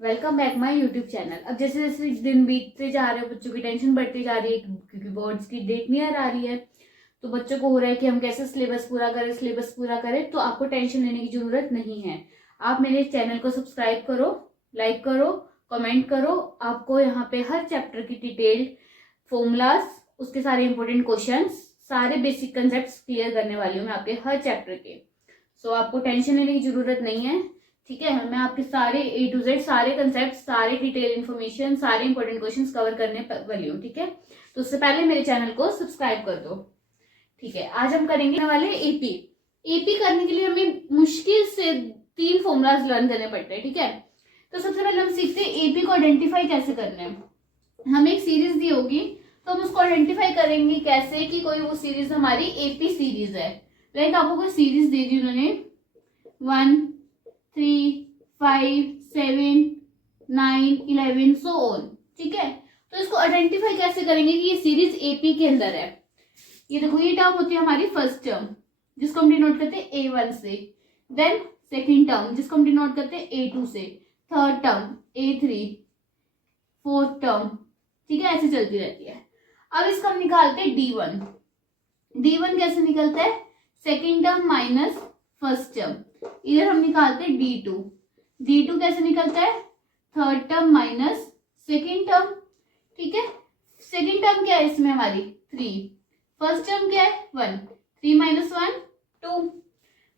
Welcome back my YouTube channel. अब जैसे जैसे दिन बीतते जा रहे हैं, बच्चों की टेंशन बढ़ती जा रही है क्योंकि बोर्ड्स की डेट नियर आ रही है। तो बच्चों को हो रहा है कि हम कैसे सिलेबस पूरा करें। तो आपको टेंशन लेने की जरूरत नहीं है। आप मेरे चैनल को सब्सक्राइब करो, लाइक करो, कमेंट करो। आपको यहाँ पे हर चैप्टर की डिटेल, फॉर्मूलाज, उसके सारे इंपॉर्टेंट क्वेश्चंस, सारे बेसिक कंसेप्ट क्लियर करने वाली हूँ मैं आपके हर चैप्टर के। सो आपको टेंशन लेने की जरूरत नहीं है। ठीक है, मैं आपके सारे A to Z, सारे कंसेप्ट, सारे डिटेल इन्फॉर्मेशन, सारे इंपॉर्टेंट क्वेश्चंस कवर करने वाली हूँ। ठीक है, तो उससे पहले मेरे चैनल को सब्सक्राइब कर दो। ठीक है, आज हम करेंगे वाले एपी। एपी करने के लिए हमें मुश्किल से 3 फॉर्मूलाज लर्न करने पड़ते हैं। ठीक है, तो सबसे पहले हम सीखते हैं एपी को आइडेंटिफाई कैसे करना है। हमें एक सीरीज दी होगी तो हम उसको आइडेंटिफाई करेंगे कैसे कि कोई वो सीरीज हमारी एपी सीरीज है। लाइक आपको कोई सीरीज दे दी उन्होंने 1, 3, 5, 7, 9, 11 सो ऑन। ठीक है, तो इसको आइडेंटिफाई कैसे करेंगे कि ये सीरीज एपी के अंदर है। ये देखो, ये टर्म होती है हमारी फर्स्ट टर्म जिसको हम डिनोट करते हैं A1 से। देन सेकेंड टर्म जिसको हम डिनोट करते हैं A2 से। Third term A3, fourth term. ठीक है, ऐसे चलती रहती है। अब इसका हम निकालते हैं D1। D1 कैसे निकलता है? Second term minus first term. इधर हम निकालते हैं D2। D2 कैसे निकलता है? Third term minus second term. ठीक है, सेकेंड टर्म क्या है इसमें हमारी? 3। फर्स्ट टर्म क्या है? 1। 3 माइनस 1 2।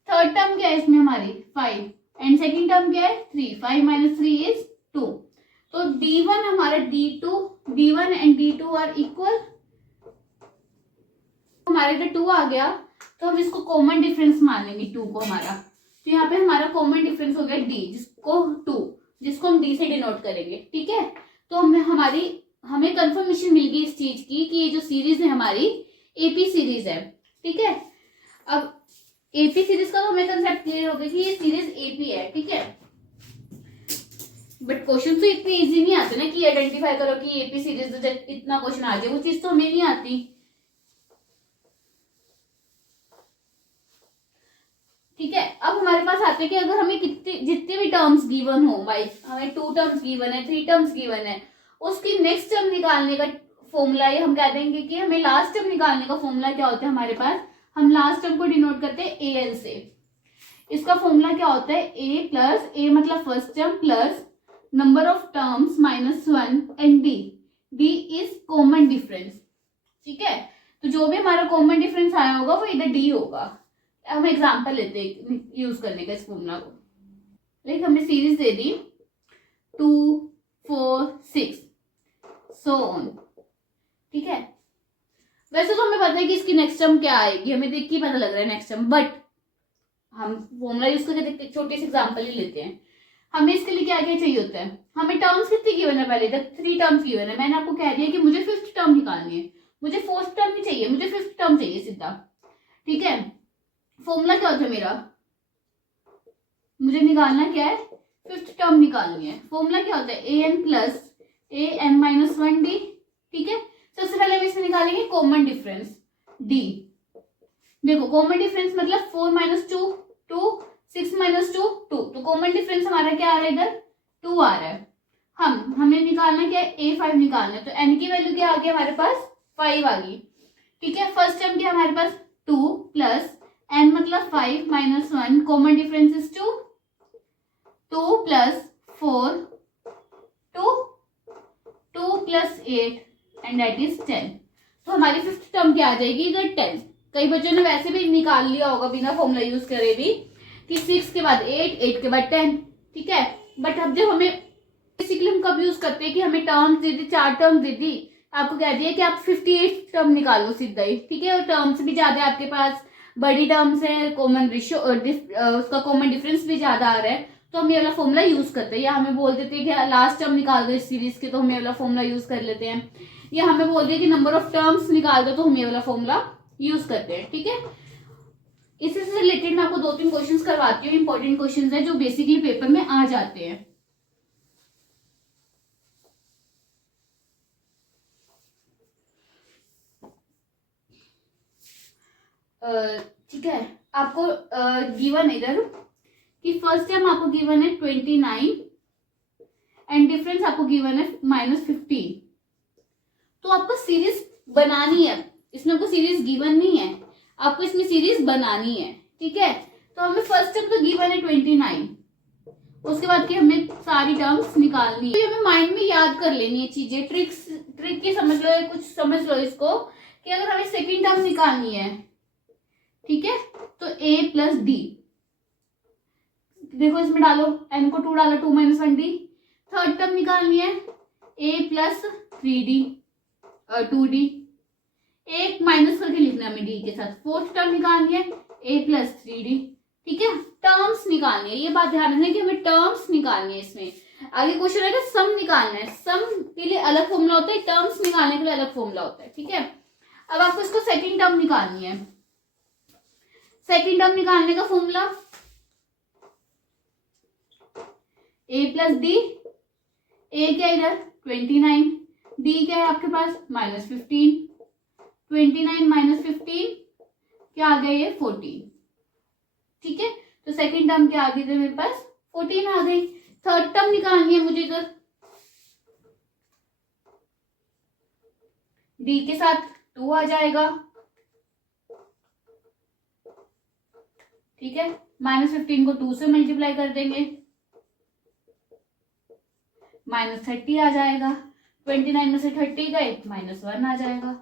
थर्ड टर्म क्या है इसमें हमारी? 5। एंड सेकेंड टर्म क्या है? 3। 5 माइनस 3 इज 2। तो D1 हमारा D1 and D2 are equal. हमारे इधर 2 आ गया तो हम इसको कॉमन डिफरेंस मान लेंगे 2 को हमारा। तो यहाँ पे हमारा कॉमन डिफरेंस हो गया D, जिसको 2, जिसको हम D से डिनोट करेंगे। ठीक है, तो हमें कंफर्मेशन मिल गई इस चीज की कि ये जो सीरीज है हमारी एपी सीरीज है। ठीक है, अब एपी सीरीज का तो हमें कंसेप्ट क्लियर हो गया कि ये सीरीज एपी है। ठीक है, बट क्वेश्चन तो इतने इजी नहीं आते ना कि आइडेंटिफाई करो कि एपी सीरीज, इतना क्वेश्चन आ जाए वो चीज तो हमें नहीं आती। ठीक है, अब हमारे पास आते हैं कि अगर हमें जितने भी टर्म्स गिवन हो, भाई हमें 2 टर्म्स गिवन है, 3 टर्म्स गिवन है, उसकी नेक्स्ट टर्म निकालने का फॉर्मूला, ये हम कह देंगे कि हमें लास्ट टर्म निकालने का फॉर्मूला क्या होता है हमारे पास। हम लास्ट टर्म को डिनोट करते हैं AN से। इसका फॉर्मूला क्या होता है? A प्लस A मतलब first term plus number of terms minus 1 and D is common difference. ठीक है, तो जो भी हमारा कॉमन डिफरेंस आया होगा वो इधर D होगा। हम एग्जांपल लेते हैं यूज करने का इस फॉर्मूला को। लाइक हमने series they the 2, 4, 6 so on. ठीक है, वैसे तो हमें पता है कि इसकी नेक्स्ट टर्म क्या आएगी, हमें देख के पता लग रहा है नेक्स्ट टर्म, बट हम फॉर्मूला यूज करके देखते, छोटी सी एग्जांपल ही लेते हैं। हमें इसके लिए क्या क्या चाहिए होता है? हमें टर्म्स कितनी गिवन है? पहले तक 3 टर्म्स गिवन है। मैंने आपको कह दिया कि मुझे फिफ्थ टर्म निकालनी है। मुझे फोर्थ टर्म नहीं चाहिए, मुझे फिफ्थ टर्म चाहिए सीधा। ठीक है, फॉर्मूला क्या होता है मेरा? मुझे निकालना क्या है? फिफ्थ टर्म निकालनी है। फॉर्मूला क्या होता है? AN plus AN minus 1D। ठीक है, सबसे पहले हम इसमें निकालेंगे कॉमन डिफरेंस D। देखो, कॉमन डिफरेंस मतलब 4 माइनस 2 2, 6 माइनस 2 2। तो कॉमन डिफरेंस हमारा क्या आ रहा है? इधर 2 आ रहा है। हमें निकालना क्या है? A5 निकालना है। तो N की वैल्यू क्या आ गई हमारे पास? 5 आ गई। ठीक है, फर्स्ट टर्म क्या हमारे पास? 2 प्लस N मतलब 5 minus 1, common difference is 2। 2 plus 4 2, 2 plus 8 and that is 10। तो हमारी फिफ्थ टर्म क्या आ जाएगी? इधर 10। कई बच्चों ने वैसे भी निकाल लिया होगा बिना फॉर्मूला यूज करे भी कि 6 के बाद 8, 8 के बाद 10। ठीक है, बट अब जब हमें बेसिकली हम कब यूज करते हैं कि हमें टर्म्स दे दी, 4 टर्म्स दे दी, आपको कह दिया कि आप 58 टर्म निकालो सीधा ही। ठीक है, और टर्म्स भी ज्यादा है आपके पास, बड़ी टर्म्स है, कॉमन रेशियो उसका कॉमन डिफरेंस भी ज्यादा आ रहा है, तो हम ये वाला फॉर्मूला यूज करते हैं। या हमें बोल देते हैं कि लास्ट टर्म निकाल दो इस सीरीज के, तो हम ये वाला फॉर्मूला यूज कर लेते हैं। या हमें बोल दिया कि नंबर ऑफ टर्म्स निकाल दो, तो हम ये वाला फॉर्मूला यूज करते हैं। ठीक है, इससे रिलेटेड मैं आपको 2-3 क्वेश्चंस करवाती हूँ। इंपॉर्टेंट क्वेश्चंस है जो बेसिकली पेपर में आ जाते हैं। ठीक है, आपको गिवन इधर कि फर्स्ट टर्म आपको गिवन है 29 एंड डिफरेंस आपको गिवन है -15। तो आपको सीरीज बनानी है, इसमें आपको सीरीज गिवन नहीं है, आपको इसमें सीरीज बनानी है, ठीक है। तो हमें फर्स्ट टर्म तो गिवन है 29, उसके बाद की हमें सारी टर्म्स निकालनी है। तो हमें माइंड में याद कर लेनी है चीजें, ट्रिक की समझ लो, कुछ समझ लो इसको कि अगर हमें सेकेंड टर्म निकालनी है, ठीक है, तो a प्लस डी, देखो इसमें डालो n को 2 डालो, 2 - 1d। थर्ड टर्म निकालनी है a प्लस 3d 2d, एक माइनस करके लिखना है हमें d के साथ। फोर्थ टर्म निकालनी है a प्लस 3d, ठीक है। टर्म्स निकालनी है, ये बात ध्यान रखना कि हमें टर्म्स निकालनी है। इसमें आगे क्वेश्चन रहेगा सम निकालना है, सम के लिए अलग फॉर्मूला होता है, टर्म्स निकालने के लिए अलग फॉर्मूला होता है, ठीक है। अब आपको इसको सेकंड टर्म निकालनी है। सेकंड टर्म निकालने का formula a plus D, a क्या इधर 29, d क्या है आपके पास -15, 29 - 15 क्या आ गया ये 14, ठीक है। तो सेकंड टर्म क्या आ गई थी मेरे पास 14 आ गई। थर्ड टर्म निकालनी है मुझे इधर, d के साथ 2 आ जाएगा, ठीक है। -15 को 2 से मल्टीप्लाई कर देंगे, -30 आ जाएगा। 29 में से 30 गए, -1 आ जाएगा,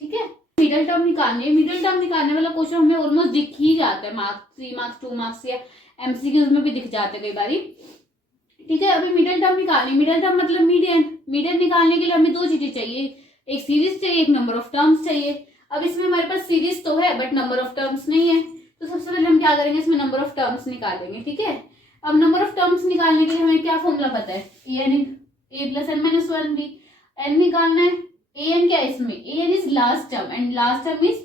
ठीक है। मिडिल टर्म निकालनी है, मिडिल टर्म निकालने वाला क्वेश्चन हमें ऑलमोस्ट दिख ही जाता है, मार्क्स 3 मार्क्स 2 मार्क्स या एमसीक्यूज में भी दिख जाते हैं कई बारी, ठीक है। अभी मिडिल टर्म निकालनी, मिडिल टर्म मतलब मीडियन। मीडियन निकालने के लिए हमें 2 चीजें चाहिए, एक सीरीज चाहिए, एक नंबर ऑफ टर्म्स चाहिए। अब इसमें हमारे पास सीरीज तो है बट नंबर ऑफ टर्म्स नहीं है, तो सबसे पहले हम क्या करेंगे, इसमें नंबर ऑफ टर्म्स निकालेंगे, ठीक है। अब नंबर ऑफ टर्म्स निकालने के लिए हमें क्या फॉर्मूला पता है, a plus n minus 1d। n निकालना है, an क्या है इसमें, an is last term and last term is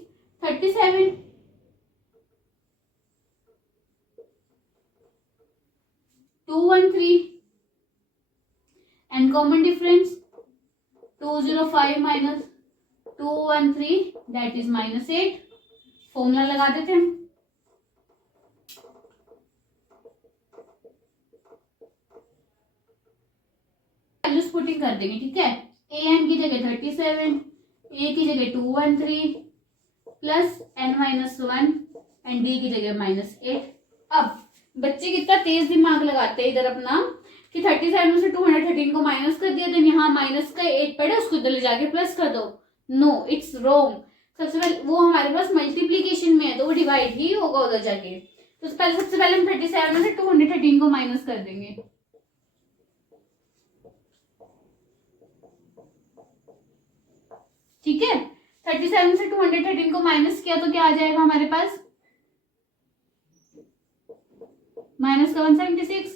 37, 213 and common difference 205 minus 213 that is -8। Formula लगा देते हैं, वैल्यूज पुटिंग कर देंगे, ठीक है। an की जगह 37, a की जगह 213 प्लस n-1 एंड d की जगह -8। अब बच्चे कितना तेज दिमाग लगाते हैं इधर अपना कि 37 में से 213 को माइनस कर दिया, देन यहाँ माइनस का 8 पड़े उसको इधर ले जाके प्लस कर दो। No, it's wrong. सबसे पहले वो हमारे पास मल्टीप्लीकेशन में है तो वो डिवाइड ही होगा उधर जाके, तो सबसे पहले हम 37 में से 213 को माइनस कर देंगे, ठीक है। 37 से 213 को माइनस किया तो क्या आ जाएगा हमारे पास, माइनस का 176।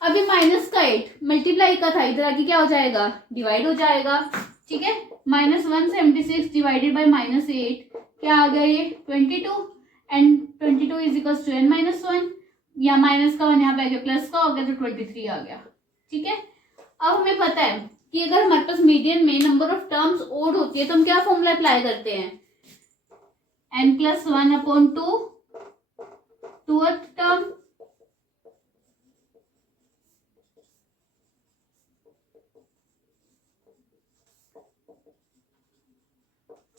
अभी माइनस का 8 मल्टीप्लाई का था, इधर आगे क्या हो जाएगा, डिवाइड हो जाएगा, ठीक है। -176 डिवाइडेड बाय -8 क्या आ गया ये 22 and 22 is equal to n-1, या माइनस का 1 यहाँ पे आ गया, प्लस का हो गया तो 23 आ गया, ठीक है। अब हमें पता है कि अगर हमारे पास मीडियन में नंबर ऑफ टर्म्स ओड होती है तो हम क्या फॉर्मूला अप्लाई करते हैं, n+1/2 टूथ टर्म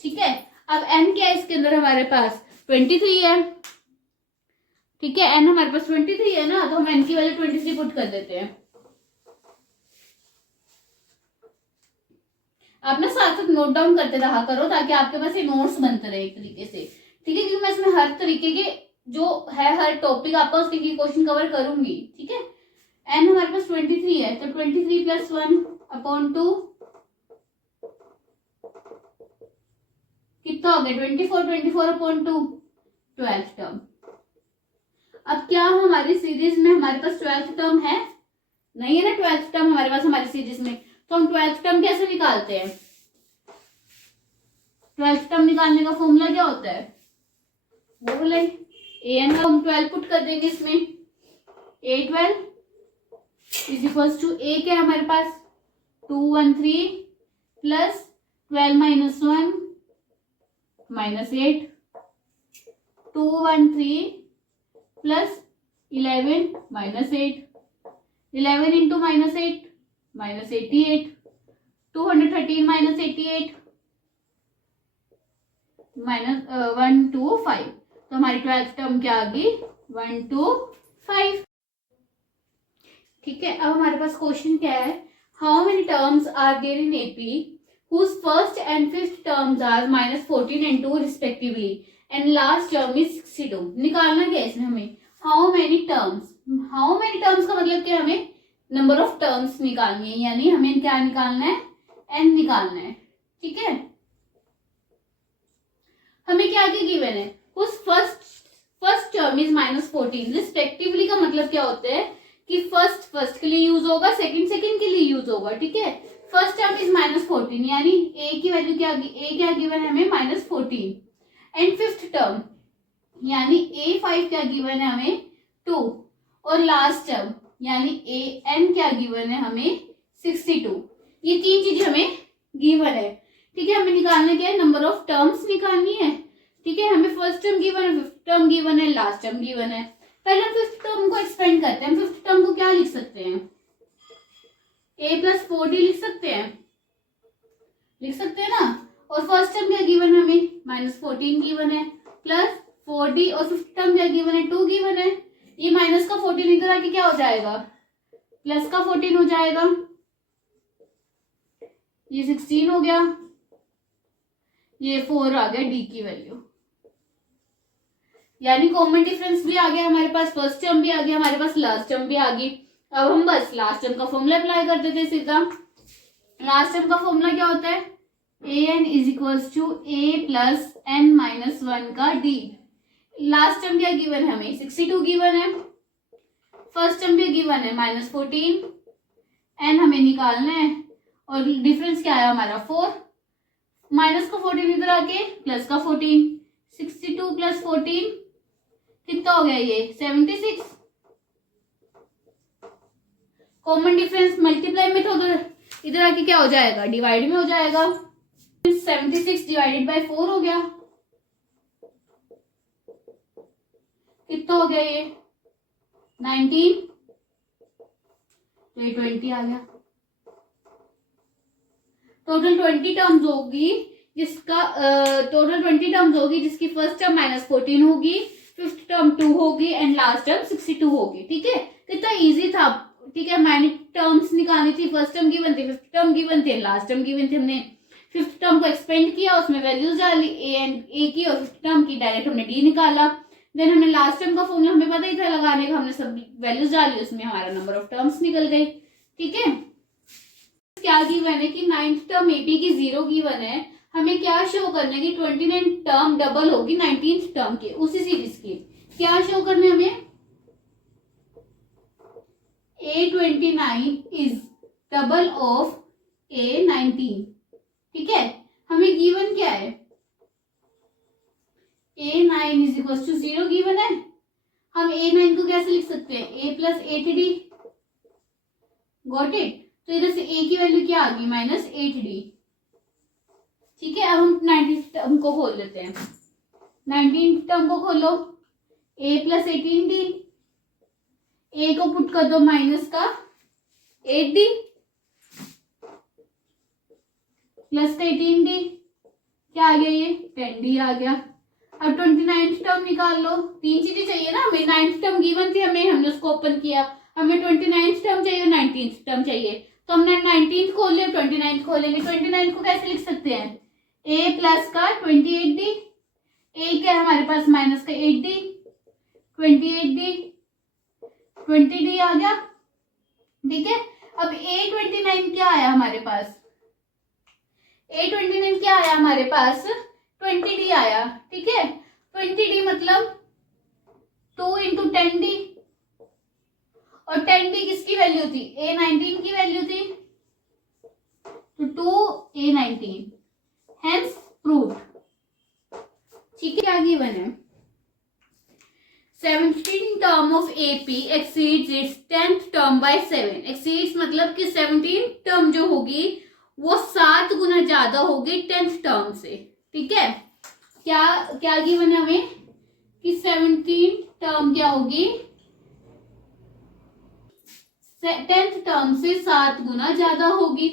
ठीक है। अब n क्या है इसके अंदर हमारे पास 23 है, ठीक है। n हमारे पास 23 है ना, तो हम n की वैल्यू 23 पुट कर देते हैं। आप ना साथ साथ नोट डाउन करते रहा करो ताकि आपके पास ये नोट्स बनते रहे एक तरीके से, ठीक है। क्योंकि मैं इसमें हर तरीके के जो है हर टॉपिक आपका उसके क्वेश्चन कवर करूंगी, ठीक है। n हमारे पास 23 है तो 23 + 1/2 कितना हो गया 24/2 12 टर्म। अब क्या हमारी सीरीज में हमारे पास 12th टर्म है, नहीं है ना 12th टर्म हमारे पास हमारी सीरीज में, तो हम 12th टर्म कैसे निकालते हैं, 12th टर्म निकालने का फॉर्मूला क्या होता है, वो बोले an हम 12 पुट कर देंगे इसमें, a12 is equals to a क्या है हमारे पास 213 plus 12 - 1 -8 213 plus 11 minus 8, 11 into minus 8 minus 88, 213 minus 88 minus 125, तो हमारी 12th टर्म क्या आ गई 125। ठीक है, अब हमारे पास क्वेश्चन क्या है, how many terms are there in AP whose first and fifth terms are -14 and 2 respectively and last term is 62। निकालना क्या है इसमें हमें, how many terms, how many terms का मतलब क्या, हमें नंबर ऑफ टर्म्स निकालनी है, यानी हमें क्या निकालना है, n निकालना है। ठीक है, हमें क्या क्या गिवन है, उस फर्स्ट टर्म इज -14 रिस्पेक्टिवली का मतलब क्या होता है कि फर्स्ट के लिए यूज होगा, सेकंड के लिए यूज होगा। ठीक है, फर्स्ट टर्म इज -14 यानी a की वैल्यू क्या, a क्या गिवन है हमें -14 एंड फिफ्थ टर्म यानी a5 क्या गिवन है हमें 2 और लास्ट टर्म यानी an क्या गिवन है हमें 62। ये तीन चीजें हमें गिवन है। ठीक है, हमें निकालना क्या है, नंबर ऑफ टर्म्स निकालनी है। ठीक है, हमें फर्स्ट टर्म गिवन है, फिफ्थ टर्म गिवन है, लास्ट टर्म गिवन है। पहले हम फिफ्थ टर्म को एक्सपेंड करते हैं। फिफ्थ टर्म को क्या लिख सकते हैं, a प्लस 4d लिख सकते हैं, लिख सकते हैं ना। और फर्स्ट टर्म क्या गिवन है हमें -14 गिवन है प्लस 4d और फिफ्थ टर्म क्या गिवन है 2 गिवन है। ये माइनस का 14 इधर आके क्या हो जाएगा, प्लस का 14 हो जाएगा, ये 16 हो गया, ये 4 आ गया d की वैल्यू, यानी कॉमन डिफरेंस भी आ गया हमारे पास, फर्स्ट टर्म भी आ गया हमारे पास, लास्ट टर्म भी आ गई। अब हम बस लास्ट टर्म का फॉर्मूला अप्लाई कर देते हैं सीधा। लास्ट टर्म का फॉर्मूला क्या होता है, an is equals to a plus n minus 1 का d। लास्ट टर्म क्या गिवन है हमें 62 गिवन है, फर्स्ट टर्म भी गिवन है -14, n हमें निकालना है और डिफरेंस क्या है हमारा 4, माइनस का 14 इधर आके प्लस का 14, 62 प्लस 14 कितना हो गया ये 76। कॉमन डिफरेंस मल्टीप्लाई में तो इधर आके क्या हो जाएगा, डिवाइड में हो जाएगा। 76 डिवाइडेड बाय 4 हो गया, कितना हो गया ये 19, तो ये 20 आ गया। टोटल 20 टर्म्स होगी जिसका टोटल 20 टर्म्स होगी जिसकी फर्स्ट टर्म -14 होगी, फिफ्थ टर्म 2 होगी एंड लास्ट टर्म 62 होगी। ठीक है, कितना इजी था। ठीक है, मैंने टर्म्स निकाली थी, फर्स्ट टर्म गिवन थी, फिफ्थ टर्म गिवन थे, लास्ट टर्म गिवन थे। हमने फिफ्थ टर्म को एक्सपेंड किया, उसमें वैल्यूज डाली ए की, और फिफ्थ टर्म की डायरेक्ट हमने डी निकाला। देन हमने लास्ट टर्म का फॉर्मूला हमें पता ही था लगाने का, हमने सब वैल्यूज डाली, उसमें हमारा नंबर ऑफ टर्म्स निकल गए। ठीक है, क्या गिवन है कि 9th टर्म एपी की 0 गिवन है, हमें क्या शो करना है कि 29 टर्म डबल होगी 19th टर्म के उसी सीरीज की। क्या शो करना है हमें, A29 is double of A19। ठीक है, हमें गिवन क्या है, A9 is equal to 0 given है। हम A9 को कैसे लिख सकते हैं, A plus 8d, got it. तो इधर से A की वैल्यू क्या आ गई -8d। ठीक है, अब हम 19th टर्म को खोल लेते हैं। 19th टर्म को खोलो, A प्लस 18d, A को पुट कर दो माइनस का 8d प्लस का 18d, क्या आ गया ये 10d आ गया। अब 29th टर्म निकाल लो, तीन चीजें चाहिए ना हमें, 9th टर्म गिवन थी हमें, हमने उसको ओपन किया, हमें 29th टर्म चाहिए, 19th टर्म चाहिए, तो हमने 19th खोल लिया, 29th खोलेंगे। 29th को कैसे लिख सकते हैं, a प्लस का 28d, a क्या है हमारे पास माइनस का 8d, 28d, 20d आ गया। ठीक है, अब A29 क्या आया हमारे पास, A29 क्या आया हमारे पास 20d आया। ठीक है, 20d मतलब 2 इंटू 10d, और 10d किसकी वैल्यू थी, A19 की वैल्यू थी, तो 2A19 हेंस प्रूव्ड। ठीक है, क्या गिवन है, 17th term of AP exceeds its 10th term by 7। exceeds मतलब कि 17th टर्म जो होगी वो 7 गुना ज्यादा होगी 10th टर्म से। ठीक है, क्या क्या गिवन है हमें, कि 17 टर्म क्या होगी, 10th टर्म से 7 गुना ज्यादा होगी।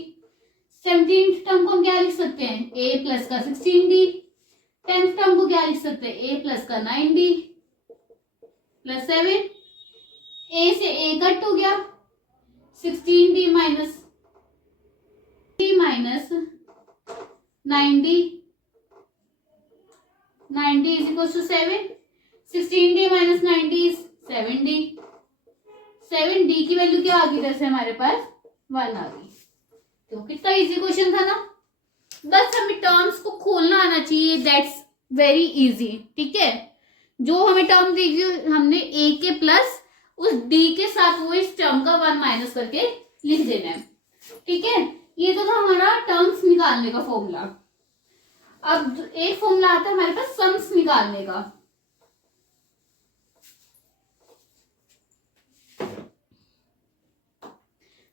17th टर्म को हम क्या लिख सकते हैं, a प्लस का 16d। 10th टर्म को क्या लिख सकते हैं, a प्लस का 9d प्लस 7। a से a कट हो गया, 16d minus 9d, 9d is equal to 7। 16d minus 9d is 7d। 7d की वैल्यू क्या आ गई, जैसे हमारे पास 1 आ गई। तो कितना इजी क्वेश्चन था ना, बस हमें टर्म्स को खोलना आना चाहिए, दैट्स वेरी इजी। ठीक है, जो हमें टर्म दी गई हमने a के प्लस उस d के साथ वो इस टर्म का 1 माइनस करके लिख देना है। ठीक है, ये तो था हमारा टर्म्स निकालने का फॉर्मूला। अब एक फॉर्मूला आता है हमारे पास सम्स निकालने का।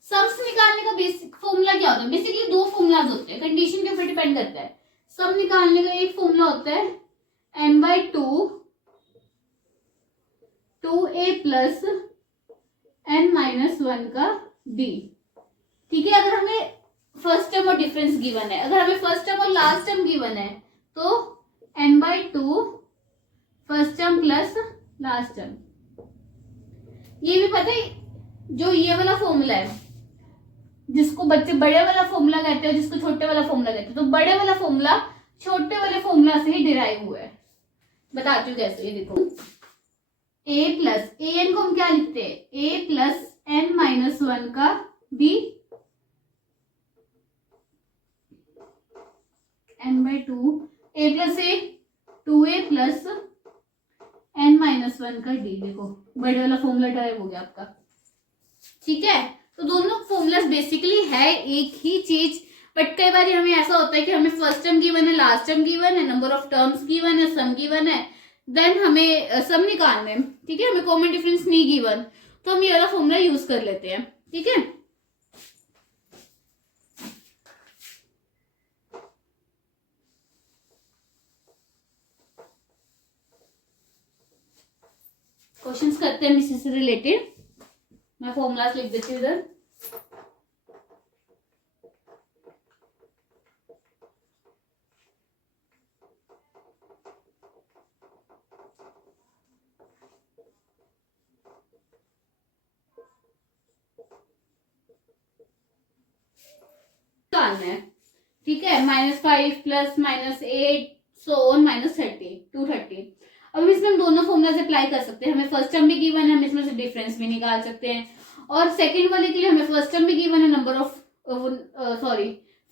सम्स निकालने का बेसिक फॉर्मूला क्या होता है, बेसिकली दो फॉर्मूलाज होते हैं, कंडीशन के ऊपर डिपेंड करता है। सम निकालने का एक फॉर्मूला होता है n/2 2a प्लस n-1 का d। ठीक है, अगर हमें फर्स्ट टर्म और डिफरेंस गिवन है, अगर हमें फर्स्ट टर्म और लास्ट टर्म गिवन है तो n/2 first term plus last term. ये भी पता है, जो ये वाला फॉर्मूला है जिसको बच्चे बड़े वाला फॉर्मूला कहते हैं, जिसको छोटे वाला फॉर्मूला कहते हैं, तो बड़े वाला फॉर्मूला छोटे वाले फॉर्मूला से ही डिराइव हुआ है। बताती हूँ कैसे, ये देखो a प्लस an को हम क्या लिखते हैं, a प्लस n-1 का d n/2 a plus a 2a plus n-1 का d। देखो बड़े वाला फॉर्मूला डिराइव हो गया आपका। ठीक है, तो दोनों फॉर्मूलाज बेसिकली है एक ही चीज, बट कई बार हमें ऐसा होता है कि हमें फर्स्ट टर्म गिवन है, लास्ट टर्म गिवन है, नंबर ऑफ टर्म्स गिवन है, सम गिवन है, देन हमें सम निकालना है। ठीक है, हमें कॉमन डिफरेंस नहीं गिवन, तो हम ये वाला फॉर्मूला यूज कर लेते हैं। ठीक है, क्वेश्चंस करते हैं इसी से रिलेटेड। मैं फॉर्मूलाज लिख देती हूँ इधर। निकालना है। ठीक है, -5 प्लस -8 सो ऑन -30 230। अब इसमें हम दोनों फॉर्मूला से अप्लाई कर सकते हैं। हमें फर्स्ट टर्म भी गिवन है, हम इसमें से डिफरेंस भी निकाल सकते हैं, और सेकंड वाले के लिए हमें फर्स्ट टर्म भी गिवन है, नंबर ऑफ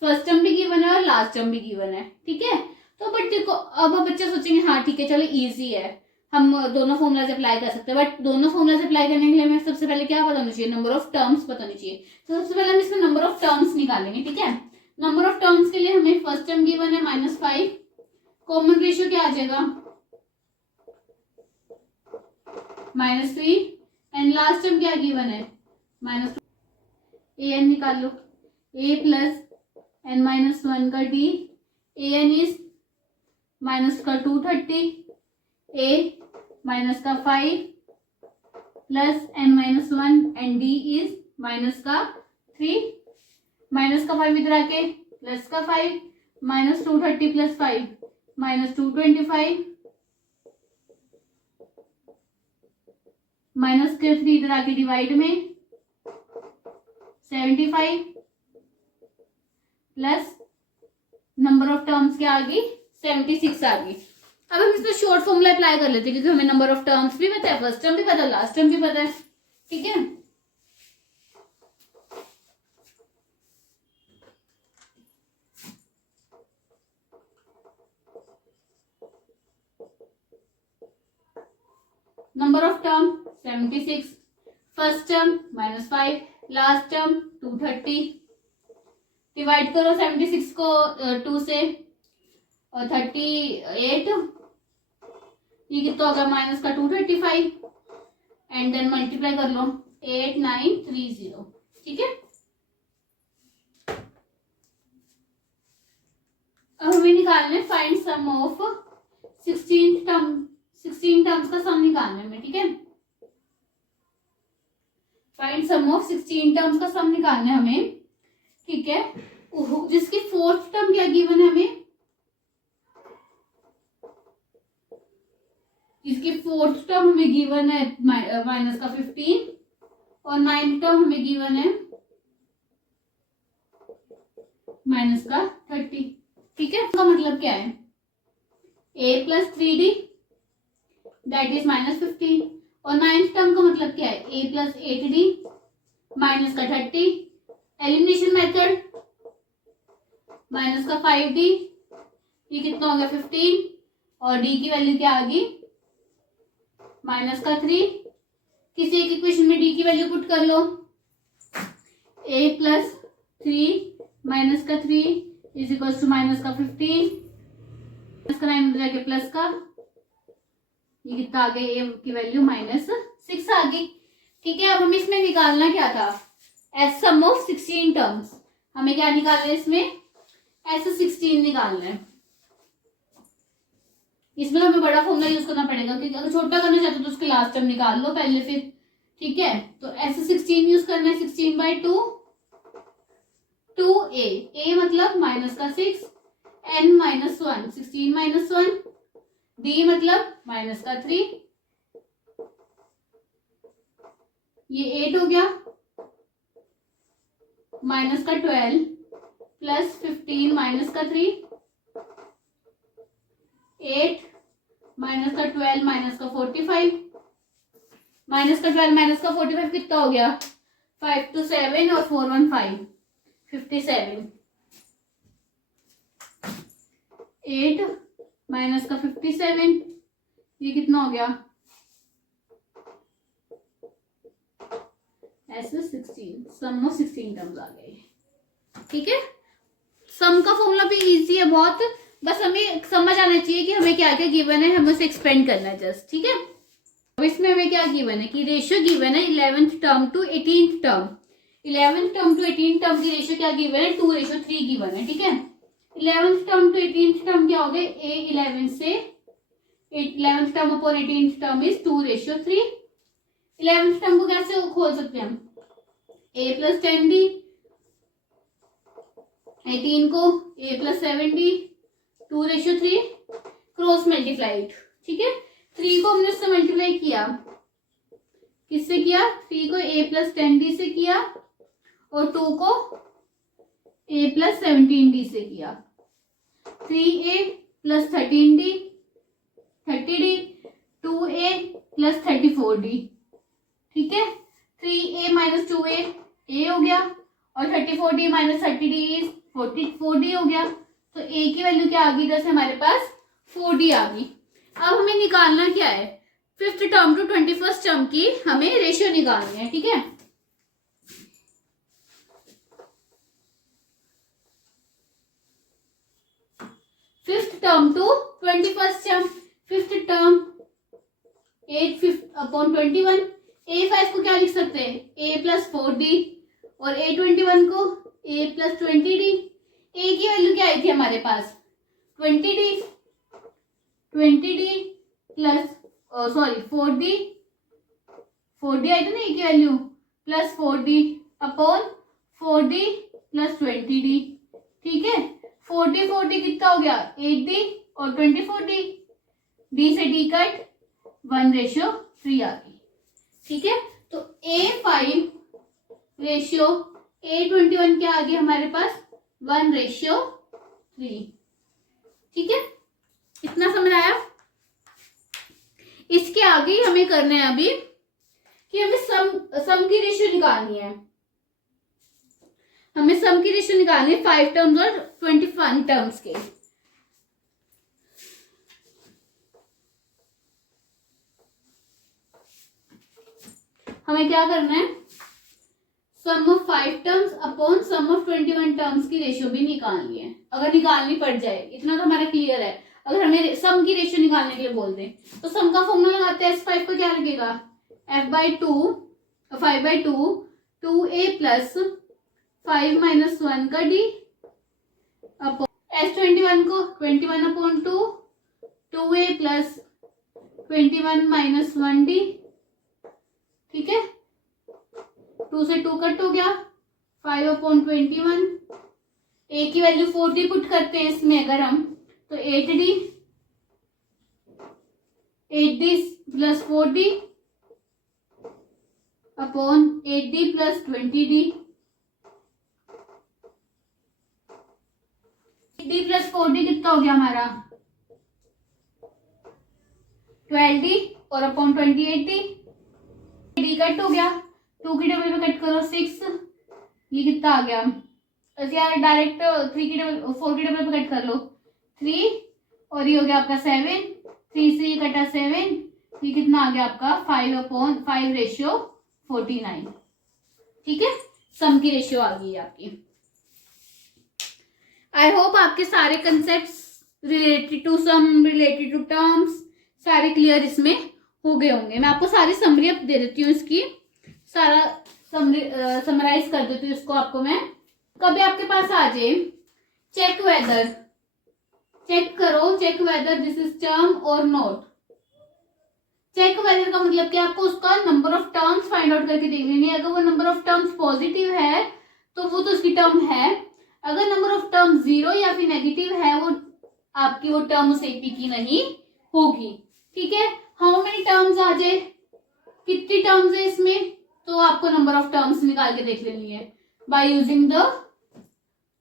फर्स्ट टर्म भी गिवन है और लास्ट टर्म भी गिवन है। ठीक है, तो बट देखो अब बच्चे सोचेंगे हाँ ठीक है चलो इजी है, हम दोनों फॉर्मूला से अप्लाई कर सकते हैं, बट दोनों फॉर्मूला से अप्लाई करने के लिए हमें सबसे पहले क्या पता होना चाहिए, नंबर ऑफ टर्म्स पता होनी चाहिए। तो सबसे पहले हम इसमें नंबर ऑफ टर्म्स निकालेंगे। ठीक है, नंबर ऑफ टर्म्स के लिए हमें फर्स्ट टर्म गिवन है -5, कॉमन रेशियो क्या आ जाएगा -3, एंड लास्ट टर्म क्या गिवन है -2। an निकाल लो, a प्लस n-1 का d, an इज माइनस का 230, a माइनस का 5 plus n-1 and d is minus का 3, माइनस का 5 इधर आके प्लस का 5, माइनस 230 प्लस 5 माइनस 225, माइनस के 3 इधर आके डिवाइड में 75 प्लस नंबर ऑफ टर्म्स क्या आ गई 76 आ गई। अब हम इसमें शॉर्ट फॉर्मूला अप्लाई कर लेते हैं क्योंकि हमें नंबर ऑफ टर्म्स भी पता है, फर्स्ट टर्म भी पता है, लास्ट टर्म भी पता है। ठीक है, number of term 76, first term -5, last term 230, divide करो 76 को 2 से और 38, ये कितना होगा माइनस का 235, एंड देन मल्टीप्लाई कर लो 8930। ठीक है, अब हमें निकालना है find sum of 16th term 16 terms का सम निकालना है हमें, ठीक है। फाइंड सम ऑफ 16 टर्म्स का सम निकालना है हमें, ठीक है। जिसकी फोर्थ टर्म क्या गिवन है हमें, इसकी फोर्थ टर्म हमें गिवन है माइनस का 15 और नाइन्थ टर्म हमें गिवन है माइनस का 30, ठीक है। इसका मतलब क्या है, a plus 3d that is minus 15 और नाइन्थ टर्म का मतलब क्या है, a प्लस 8d माइनस का 30। एलिमिनेशन मेथड, माइनस का 5d, ये कितना हो गया 15 और d की वैल्यू क्या आ गई माइनस का 3। किसी एक इक्वेशन में d की वैल्यू पुट कर लो, a प्लस 3 माइनस का 3 इज इक्वल टू माइनस का 15, माइनस का 9 जाके प्लस का, ये कितना आ गया, a की वैल्यू माइनस 6 आ गई, ठीक है। अब हमें इसमें निकालना क्या था, एस सम ऑफ 16 टर्म्स। हमें क्या निकालना है इसमें, एस 16 निकालना है। इसमें हमें बड़ा फॉर्मूला यूज करना पड़ेगा, क्योंकि अगर छोटा करना चाहते हो तो उसके लास्ट टर्म निकाल लो पहले फिर, ठीक है। तो एस 16 यूज करना है, 16/2 2a, a मतलब माइनस का 6, n माइनस 1 16 माइनस 1, d मतलब माइनस का 3, ये 8 हो गया, माइनस का 12 प्लस 15 माइनस का 3, 8 माइनस का 12 माइनस का 45, माइनस का 12 माइनस का 45 कितना हो गया 5 to 7 और 4 1 5 57, 8 माइनस का 57, ये कितना हो गया ऐसे 16, सम ऑफ 16 टर्म्स आ गए, ठीक है। सम का फॉर्मूला भी इजी है बहुत, बस हमें समझ आना चाहिए कि हमें क्या क्या गिवन है, हमें उसे एक्सपेंड करना है जस्ट, ठीक है। अब इसमें हमें क्या गिवन है कि रेशियो गिवन है 11th term to 18th term, 11th term to 18th term की रेशियो क्या गिवन है 2:3 गिवन है, ठीक है। 11th term to 18th term क्या हो गए, a11 से 11th term upon 18th term is 2:3। 11th term को कैसे खोल सकते हैं हम, a प्लस 10d, 18 को a plus 7d 2:3 cross multiplied, ठीक है। 3 को हमने उससे मल्टीप्लाई किया, किससे किया, 3 को a प्लस 10d से किया और 2 को a प्लस 17d से किया, 3a plus 13d 30d 2a plus 34d, ठीक है। 3a माइनस 2a a हो गया और 34d minus 30d is 44d हो गया, तो a की वैल्यू क्या आ गई, इधर से हमारे पास 4d आ गई। अब हमें निकालना क्या है, 5th term to 21st term की हमें रेशियो निकालनी है, ठीक है। Fifth term to 21st term, fifth term 8/21, a5 को क्या लिख सकते हैं, a प्लस 4d और a21 को a प्लस 20d। a की वैल्यू क्या आई थी हमारे पास 20d प्लस सॉरी 4d आई थी ना a की value, plus 4d upon 4d plus 20d, ठीक है। 40 कितना हो गया 8d और 24d, d से d कट 1:3 आ गई, ठीक है। तो a5 रेशियो a21 क्या आ गया हमारे पास 1:3, ठीक है। इतना समझ आया। इसके आगे हमें करना है अभी कि हमें सम की रेशियो निकालनी है, हमें सम की रेशियो निकालनी है 5 टर्म्स और 21 टर्म्स के। हमें क्या करना है, sum of 5 terms upon sum of 21 terms की रेशियो भी निकालनी है, अगर निकालनी पड़ जाए, इतना तो हमारा क्लियर है। अगर हमें सम की रेशियो निकालने के लिए बोल दें तो सम का फॉर्मूला लगाते हैं, S5 को क्या लगेगा f/2 5/2 2a प्लस 5 माइनस 1 का d अपॉन S21 को 21/2 2a प्लस 21 माइनस 1d, ठीक है, 2 से 2 कट हो गया, 5/21, a की वैल्यू 4d पुट करते हैं इसमें अगर हम, तो 8d plus 4d upon 8d plus 20d, 8d plus 4d कितना हो गया हमारा 12d और अपॉन 28d, d कट हो गया, 2 की टेबल पे कट करो 6, ये कितना आ गया, यार डायरेक्ट 3 की टेबल 4 की टेबल पे कट कर लो 3, और ये हो गया आपका 7, 3 से ये कटा 7, ये कितना आ गया आपका 5/5/49, ठीक है, सम की रेशियो आ गई आपकी। आई होप आपके सारे concepts related to sum, related to terms सारे क्लियर इसमें हो गए होंगे। मैं आपको सारी समरी अब दे देती हूँ, इसकी सारा समराइज कर देती हूँ इसको आपको मैं। कभी आपके पास आ जाए चेक वेदर, चेक करो check whether this is term और नॉट। चेक वेदर का मतलब कि आपको उसका number of terms find out करके देख लेनी है। अगर वो नंबर ऑफ टर्म्स पॉजिटिव है तो वो तो उसकी टर्म है, अगर नंबर ऑफ टर्म 0 या फिर नेगेटिव है वो आपकी वो टर्म उस एपी की नहीं होगी, ठीक है। हाउ मेनी टर्म्स आ जाए, कितनी टर्म्स है इसमें, तो आपको नंबर ऑफ टर्म्स निकाल के देख लेनी है by using the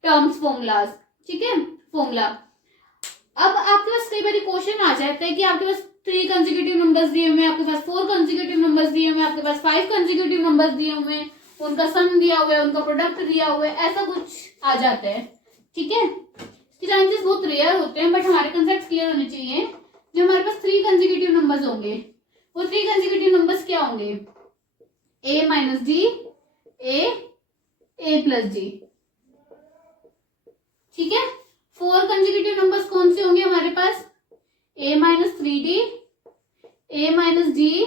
terms formulas, ठीक है, फॉर्मूला। अब आपके पास कई बार क्वेश्चन आ जाता है कि आपके पास 3 कंसेक्यूटिव नंबर्स दिए हुए हैं, आपके पास 4 कंसेक्यूटिव नंबर्स दिए हुए हैं, आपके पास 5 कंसेक्यूटिव नंबर्स दिए हुए हैं, उनका सम दिया हुआ है, उनका प्रोडक्ट दिया हुआ है, ऐसा कुछ आ जाता है, ठीक है। इसके चांसेस बहुत रेयर होते हैं, बट हमारे कंसेप्ट क्लियर होने चाहिए। जो हमारे पास 3 कंसेक्यूटिव नंबर्स होंगे, वो 3 कंसेक्यूटिव नंबर्स क्या होंगे, a minus D, a plus D, ठीक है। 4 कंसेक्यूटिव नंबर्स कौन से होंगे हमारे पास, a minus 3d, a minus d,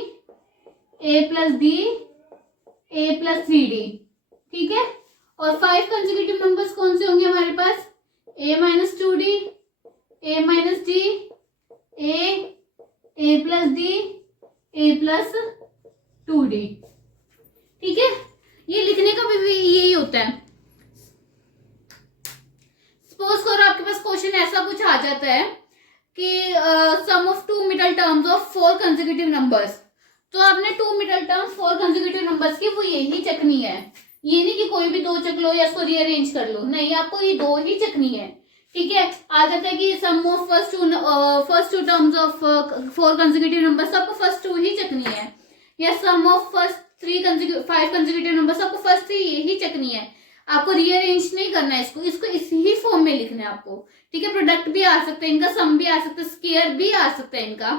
a plus d, a plus 3d, ठीक है। और 5 कंसेक्यूटिव नंबर्स कौन से होंगे हमारे पास, a minus 2d, a minus d, a plus d, a plus 2d, ठीक है। ये लिखने का भी यही होता है। सपोज करो आपके पास क्वेश्चन ऐसा कुछ आ जाता है कि sum of 2 middle terms of 4 consecutive numbers, तो आपने 2 मिडल टर्म्स 4 कंसेक्यूटिव नंबर्स की वो यही चकनी है, ये नहीं कि कोई भी 2 चक लो या इसको रीअरेंज कर लो, नहीं, आपको ये 2 ही चकनी है, ठीक है। आ जाता है कि sum of first two terms of 4 consecutive numbers, आपको फर्स्ट 2 ही चकनी है, या sum of first 5 consecutive numbers, आपको फर्स्ट 3 यही चकनी है, आपको रीअरेंज नहीं करना है इसको इसी फॉर्म में लिखना है आपको, ठीक है। प्रोडक्ट भी आ सकता है इनका, सम भी आ सकता है, स्क्वायर भी आ सकता है इनका,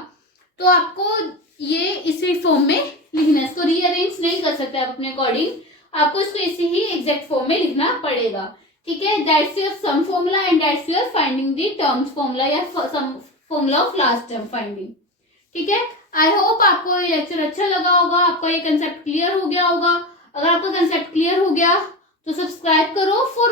तो आपको ये इसी फॉर्म में लिखना है, इसको रीअरेंज नहीं कर सकते आप अपने अकॉर्डिंग, आपको इसको इसी ही एग्जैक्ट फॉर्म में लिखना पड़ेगा, ठीक है। That's your sum formula and that's your finding the terms formula या sum formula of last term finding, ठीक है। आई होप आपको ये लेक्चर अच्छा लगा होगा, आपका ये कंसेप्ट क्लियर हो गया होगा। अगर आपका कंसेप्ट क्लियर हो गया तो सब्सक्राइब करो फॉर